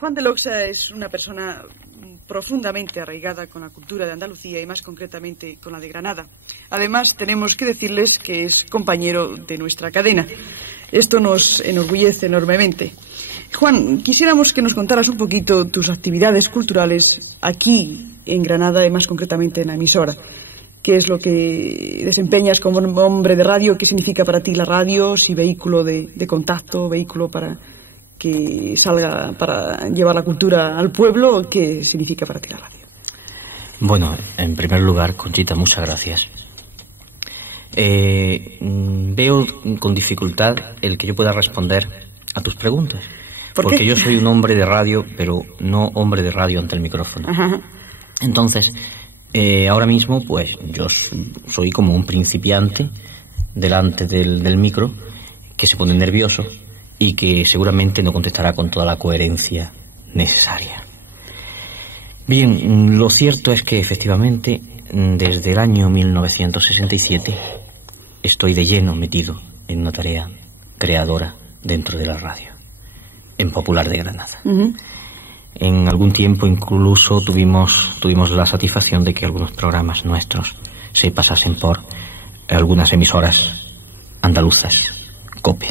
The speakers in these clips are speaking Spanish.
Juan de Loxa es una persona profundamente arraigada con la cultura de Andalucía y más concretamente con la de Granada. Además, tenemos que decirles que es compañero de nuestra cadena. Esto nos enorgullece enormemente. Juan, quisiéramos que nos contaras un poquito tus actividades culturales aquí en Granada y más concretamente en la emisora. ¿Qué es lo que desempeñas como hombre de radio? ¿Qué significa para ti la radio? Si vehículo de contacto, vehículo para que salga para llevar la cultura al pueblo, ¿qué significa para ti la radio? Bueno, en primer lugar, Conchita, muchas gracias. Veo con dificultad el que yo pueda responder a tus preguntas. Porque yo soy un hombre de radio, pero no hombre de radio ante el micrófono. Ajá. Entonces, ahora mismo, pues, yo soy como un principiante delante del micro que se pone nervioso y que seguramente no contestará con toda la coherencia necesaria. Bien, lo cierto es que efectivamente, desde el año 1967, estoy de lleno metido en una tarea creadora dentro de la radio, en Popular de Granada. Uh-huh. En algún tiempo incluso tuvimos la satisfacción de que algunos programas nuestros se pasasen por algunas emisoras andaluzas, COPE.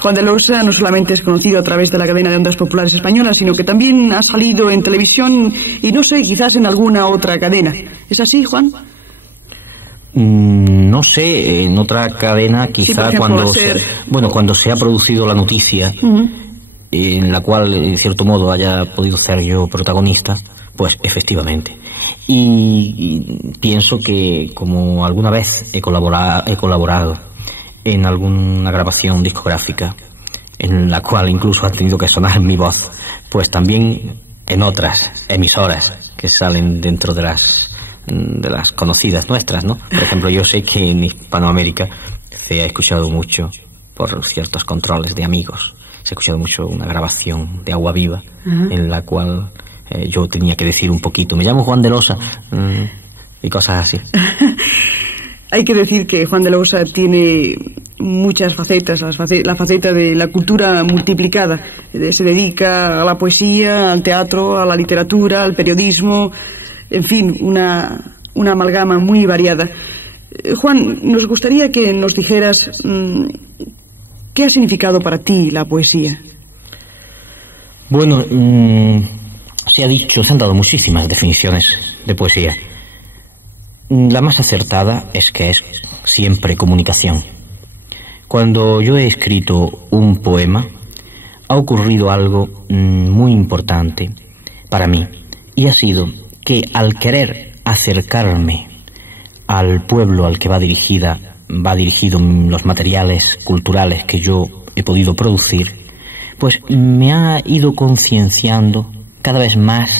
Juan de Loxa no solamente es conocido a través de la cadena de ondas populares españolas, sino que también ha salido en televisión y no sé, quizás en alguna otra cadena. ¿Es así, Juan? No sé, en otra cadena quizá, sí, ejemplo, cuando se ha producido la noticia, uh-huh, en la cual en cierto modo haya podido ser yo protagonista, pues efectivamente. Y pienso que como alguna vez he colaborado en alguna grabación discográfica en la cual incluso ha tenido que sonar mi voz, pues también en otras emisoras que salen dentro de las conocidas nuestras, ¿no? Por ejemplo, yo sé que en Hispanoamérica se ha escuchado mucho por ciertos controles de amigos, se ha escuchado mucho una grabación de Agua Viva, uh-huh, en la cual yo tenía que decir un poquito, me llamo Juan de Loxa, y cosas así. Hay que decir que Juan de Loxa tiene muchas facetas, la faceta de la cultura multiplicada. Se dedica a la poesía, al teatro, a la literatura, al periodismo, en fin, una amalgama muy variada. Juan, nos gustaría que nos dijeras ¿qué ha significado para ti la poesía? Bueno, se han dado muchísimas definiciones de poesía. La más acertada es que es siempre comunicación. Cuando yo he escrito un poema, ha ocurrido algo muy importante para mí, y ha sido que al querer acercarme al pueblo al que va dirigido los materiales culturales que yo he podido producir, pues me ha ido concienciando cada vez más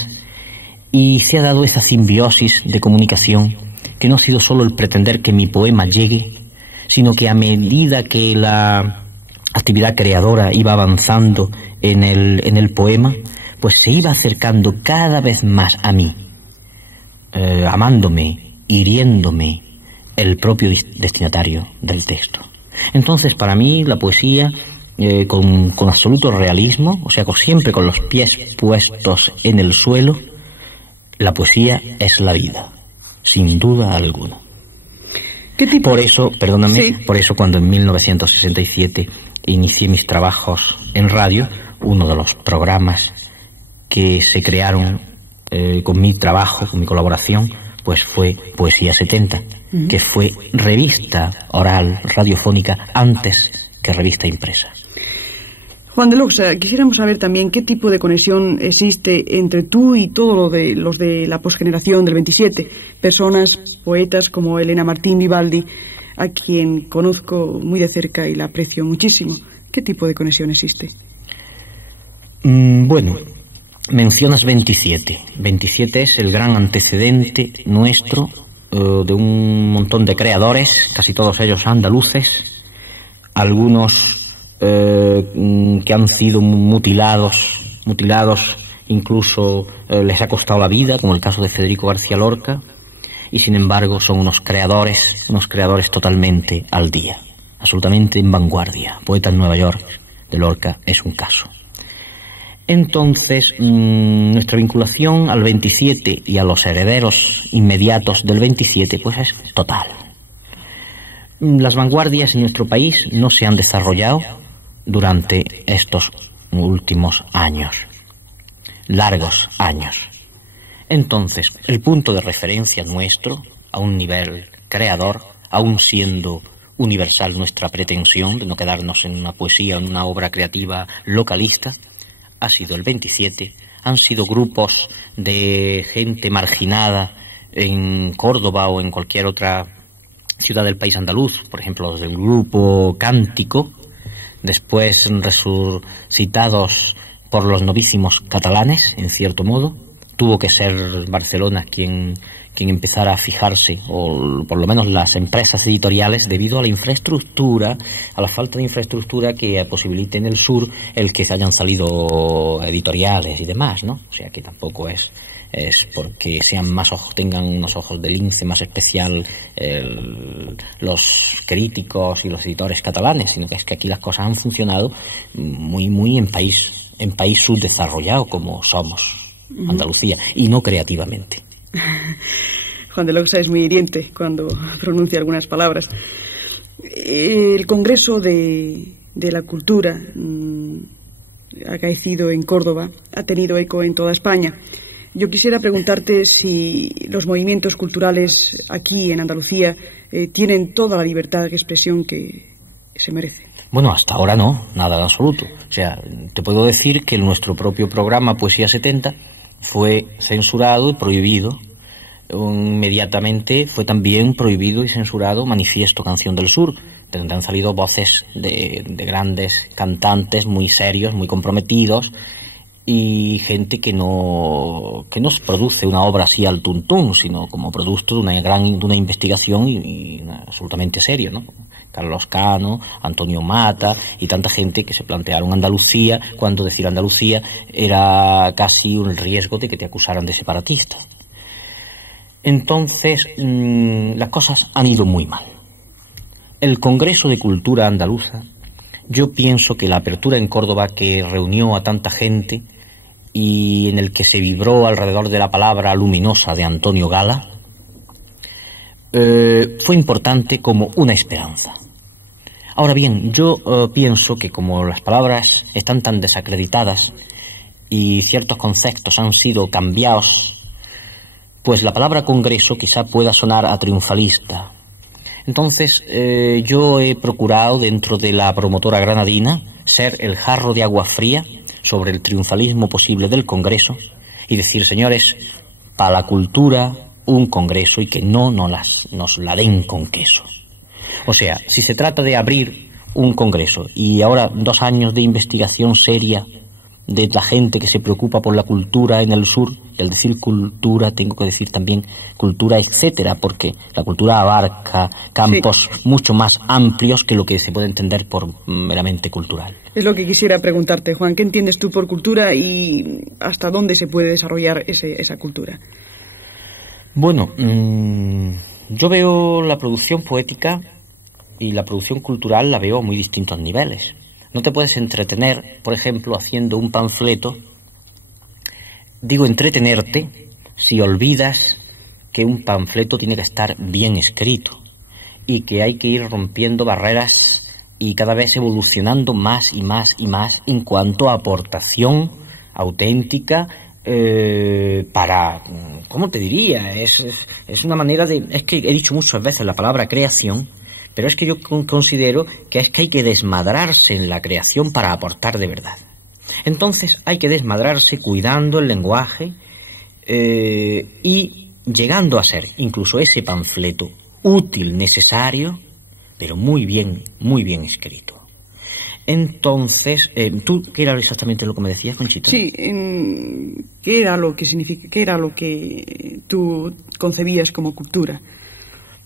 y se ha dado esa simbiosis de comunicación que no ha sido solo el pretender que mi poema llegue, sino que a medida que la actividad creadora iba avanzando en el poema, pues se iba acercando cada vez más a mí, amándome, hiriéndome el propio destinatario del texto. Entonces, para mí, la poesía, con absoluto realismo, o sea, siempre con los pies puestos en el suelo, la poesía es la vida, sin duda alguna. ¿Qué tipo? Por eso cuando en 1967 inicié mis trabajos en radio, uno de los programas que se crearon con mi trabajo, con mi colaboración, pues fue Poesía 70, uh-huh, que fue revista oral radiofónica antes que revista impresa. Juan de Loxa, quisiéramos saber también qué tipo de conexión existe entre tú y todos los de la posgeneración del 27, personas, poetas como Elena Martín Vivaldi, a quien conozco muy de cerca y la aprecio muchísimo. ¿Qué tipo de conexión existe? Bueno, mencionas 27. 27 es el gran antecedente nuestro de un montón de creadores, casi todos ellos andaluces, algunos que han sido mutilados, incluso les ha costado la vida, como el caso de Federico García Lorca, y sin embargo son unos creadores totalmente al día, absolutamente en vanguardia. Poeta en Nueva York de Lorca es un caso. Entonces, nuestra vinculación al 27 y a los herederos inmediatos del 27, pues es total. Las vanguardias en nuestro país no se han desarrollado durante estos últimos años, largos años. Entonces, el punto de referencia nuestro, a un nivel creador, aún siendo universal nuestra pretensión de no quedarnos en una poesía o en una obra creativa localista, ha sido el 27, han sido grupos de gente marginada en Córdoba o en cualquier otra ciudad del país andaluz, por ejemplo los del grupo Cántico, después resucitados por los novísimos catalanes, en cierto modo. Tuvo que ser Barcelona quien empezara a fijarse, o por lo menos las empresas editoriales, debido a la infraestructura, a la falta de infraestructura que posibilite en el sur el que hayan salido editoriales y demás, ¿no? O sea que tampoco es porque sean más ojos, tengan unos ojos de lince más especial los críticos y los editores catalanes, sino que es que aquí las cosas han funcionado muy en país subdesarrollado como somos, Andalucía, y no creativamente. Juan de Loxa es muy hiriente cuando pronuncia algunas palabras. El Congreso de la Cultura acaecido en Córdoba ha tenido eco en toda España. Yo quisiera preguntarte si los movimientos culturales aquí en Andalucía tienen toda la libertad de expresión que se merece. Bueno, hasta ahora no, nada en absoluto. O sea, te puedo decir que nuestro propio programa Poesía 70 fue censurado y prohibido. Inmediatamente fue también prohibido y censurado Manifiesto Canción del Sur, de donde han salido voces de grandes cantantes muy serios, muy comprometidos, y gente que no produce una obra así al tuntún, sino como producto de una investigación y absolutamente serio, ¿no? Carlos Cano, Antonio Mata y tanta gente que se plantearon Andalucía, cuando decir Andalucía era casi un riesgo de que te acusaran de separatista. Entonces, las cosas han ido muy mal. El Congreso de Cultura Andaluza, yo pienso que la apertura en Córdoba, que reunió a tanta gente y en el que se vibró alrededor de la palabra luminosa de Antonio Gala, fue importante como una esperanza. Ahora bien, yo pienso que como las palabras están tan desacreditadas y ciertos conceptos han sido cambiados, pues la palabra congreso quizá pueda sonar a triunfalista. Entonces yo he procurado, dentro de la promotora granadina, ser el jarro de agua fría sobre el triunfalismo posible del congreso y decir, señores, para la cultura un congreso y que no nos la den con queso. O sea, si se trata de abrir un congreso y ahora 2 años de investigación seria de la gente que se preocupa por la cultura en el sur, y al decir cultura tengo que decir también cultura etcétera, porque la cultura abarca campos mucho más amplios que lo que se puede entender por meramente cultural. Es lo que quisiera preguntarte, Juan, ¿qué entiendes tú por cultura y hasta dónde se puede desarrollar esa cultura? Bueno, yo veo la producción poética y la producción cultural la veo a muy distintos niveles. No te puedes entretener, por ejemplo, haciendo un panfleto. Digo entretenerte si olvidas que un panfleto tiene que estar bien escrito y que hay que ir rompiendo barreras y cada vez evolucionando más y más y más en cuanto a aportación auténtica para, ¿cómo te diría? Es una manera de... Es que he dicho muchas veces la palabra creación, pero es que yo considero que hay que desmadrarse en la creación para aportar de verdad. Entonces hay que desmadrarse cuidando el lenguaje y llegando a ser incluso ese panfleto útil, necesario, pero muy bien escrito. Entonces, ¿tú qué era exactamente lo que me decías, Conchita? Sí, ¿qué era lo que tú concebías como cultura?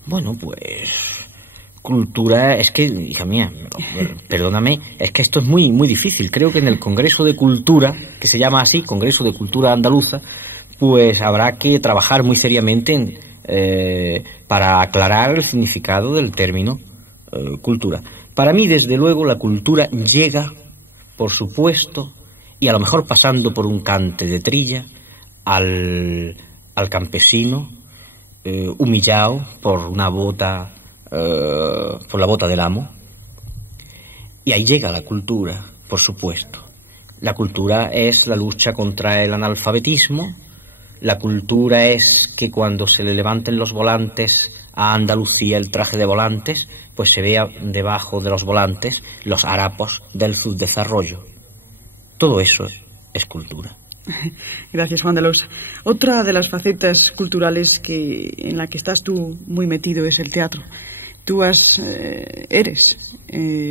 Bueno, pues cultura, es que, hija mía, perdóname, es que esto es muy difícil. Creo que en el Congreso de Cultura, que se llama así, Congreso de Cultura Andaluza, pues habrá que trabajar muy seriamente para aclarar el significado del término cultura. Para mí, desde luego, la cultura llega, por supuesto, y a lo mejor pasando por un cante de trilla al campesino humillado por una bota, por la bota del amo. Y ahí llega la cultura, por supuesto. La cultura es la lucha contra el analfabetismo. La cultura es que cuando se le levanten los volantes a Andalucía, el traje de volantes, pues se vea debajo de los volantes los harapos del subdesarrollo. Todo eso es cultura. Gracias, Juan de Losa. Otra de las facetas culturales en la que estás tú muy metido es el teatro. Tú eres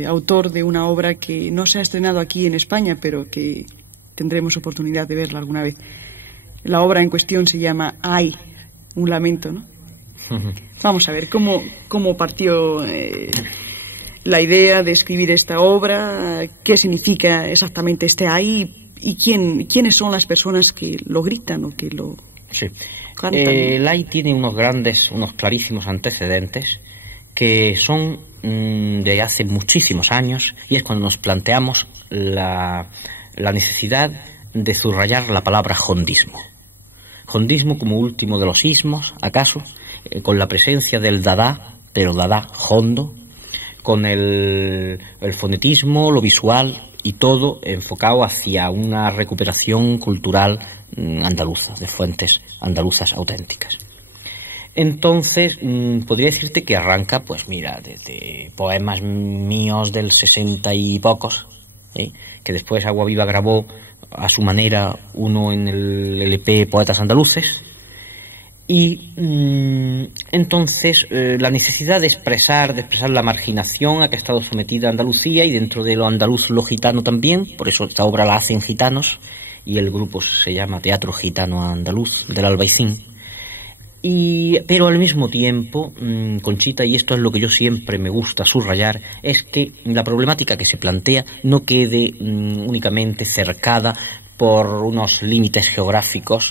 autor de una obra que no se ha estrenado aquí en España, pero que tendremos oportunidad de verla alguna vez. La obra en cuestión se llama Ay, un lamento, ¿no? Vamos a ver, ¿cómo partió la idea de escribir esta obra? ¿Qué significa exactamente este Ay? ¿Y quiénes son las personas que lo gritan o que lo cantan? El Ay tiene unos clarísimos antecedentes que son de hace muchísimos años, y es cuando nos planteamos la necesidad de subrayar la palabra hondismo. Hondismo como último de los ismos, acaso, con la presencia del Dada, pero Dada hondo, con el fonetismo, lo visual y todo enfocado hacia una recuperación cultural andaluza, de fuentes andaluzas auténticas. Entonces, podría decirte que arranca, pues mira, desde poemas míos del 60 y pocos, que después Agua Viva grabó a su manera uno en el LP Poetas Andaluces, y entonces la necesidad de expresar la marginación a que ha estado sometida Andalucía, y dentro de lo andaluz lo gitano también. Por eso esta obra la hacen gitanos y el grupo se llama Teatro Gitano Andaluz del Albaicín. Pero al mismo tiempo, Conchita, y esto es lo que yo siempre me gusta subrayar, es que la problemática que se plantea no quede únicamente cercada por unos límites geográficos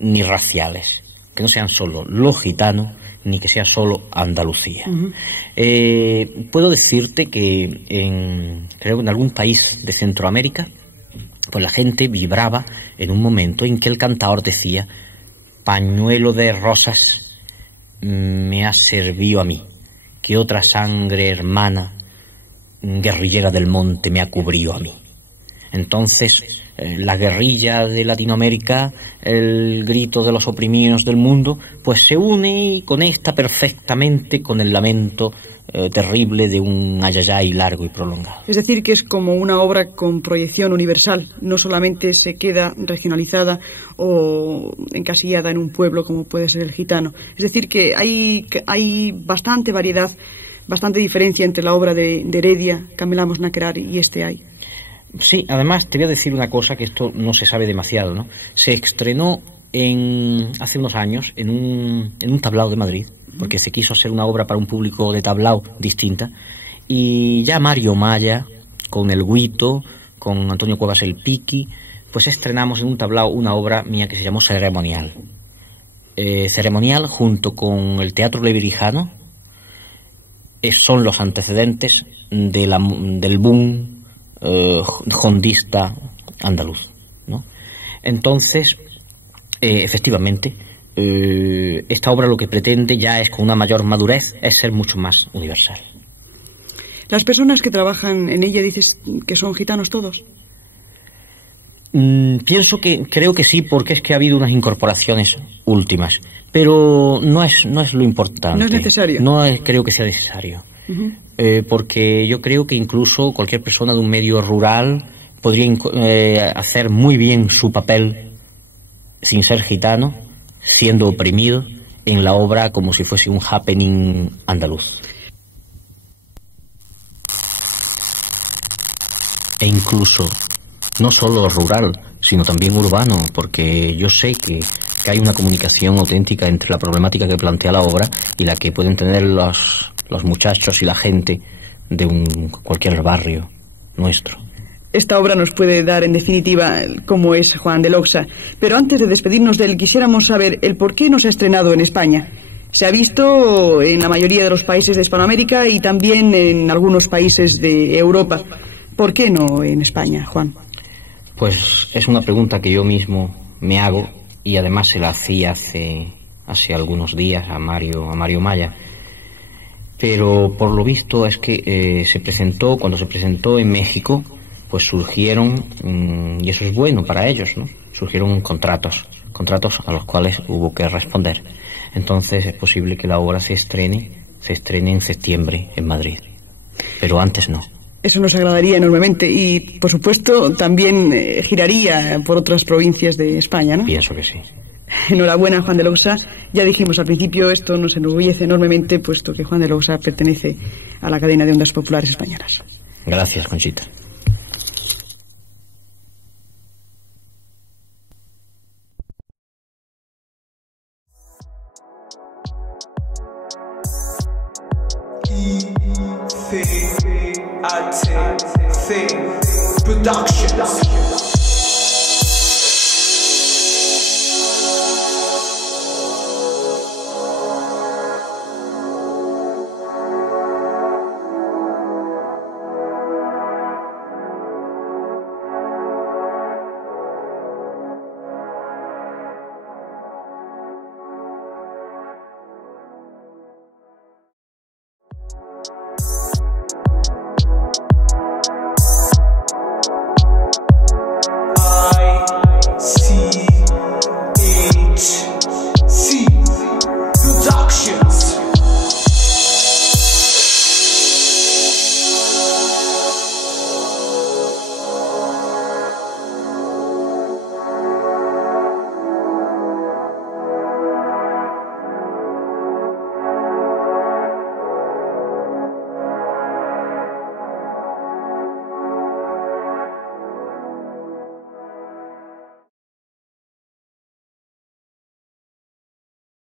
ni raciales, que no sean solo lo gitano, ni que sea solo Andalucía. Puedo decirte que creo que en algún país de Centroamérica, pues la gente vibraba en un momento en que el cantador decía: pañuelo de rosas me ha servido a mí, que otra sangre hermana, guerrillera del monte, me ha cubrido a mí. Entonces, la guerrilla de Latinoamérica, el grito de los oprimidos del mundo, pues se une y conecta perfectamente con el lamento terrible de un ayayay largo y prolongado. Es decir, que es como una obra con proyección universal, no solamente se queda regionalizada o encasillada en un pueblo como puede ser el gitano. Es decir, que hay bastante variedad, bastante diferencia entre la obra de Heredia, Camelamos Naquerar y este Ay. Sí, además te voy a decir una cosa, que esto no se sabe demasiado, ¿no? Se estrenó hace unos años en un tablao de Madrid, porque se quiso hacer una obra para un público de tablao distinta, y ya Mario Maya, con el Guito, con Antonio Cuevas el Piqui, pues estrenamos en un tablao una obra mía que se llamó Ceremonial. Ceremonial, junto con el Teatro Levirijano, son los antecedentes del boom hondista andaluz, ¿no? Entonces, efectivamente, esta obra lo que pretende ya es, con una mayor madurez, es ser mucho más universal. ¿Las personas que trabajan en ella dices que son gitanos todos? Creo que sí, porque es que ha habido unas incorporaciones últimas, pero no es lo importante. ¿No es necesario? Creo que sea necesario. Porque yo creo que incluso cualquier persona de un medio rural podría hacer muy bien su papel sin ser gitano, siendo oprimido, en la obra como si fuese un happening andaluz. E incluso no solo rural, sino también urbano, porque yo sé que hay una comunicación auténtica entre la problemática que plantea la obra y la que pueden tener los muchachos y la gente de cualquier barrio nuestro. Esta obra nos puede dar, en definitiva, cómo es Juan de Losa. Pero antes de despedirnos de él, quisiéramos saber el por qué no se ha estrenado en España. Se ha visto en la mayoría de los países de Hispanoamérica y también en algunos países de Europa. ¿Por qué no en España, Juan? Pues es una pregunta que yo mismo me hago y además se la hacía hace algunos días a Mario Maya. Pero por lo visto es que cuando se presentó en México, pues surgieron, y eso es bueno para ellos, ¿no? Surgieron contratos a los cuales hubo que responder. Entonces es posible que la obra se estrene en septiembre en Madrid, pero antes no. Eso nos agradaría enormemente y, por supuesto, también giraría por otras provincias de España, ¿no? Pienso que sí. Enhorabuena, Juan de Lousa. Ya dijimos al principio, esto nos enorgullece enormemente, puesto que Juan de Lousa pertenece a la cadena de Ondas Populares Españolas. Gracias, Conchita. Productions.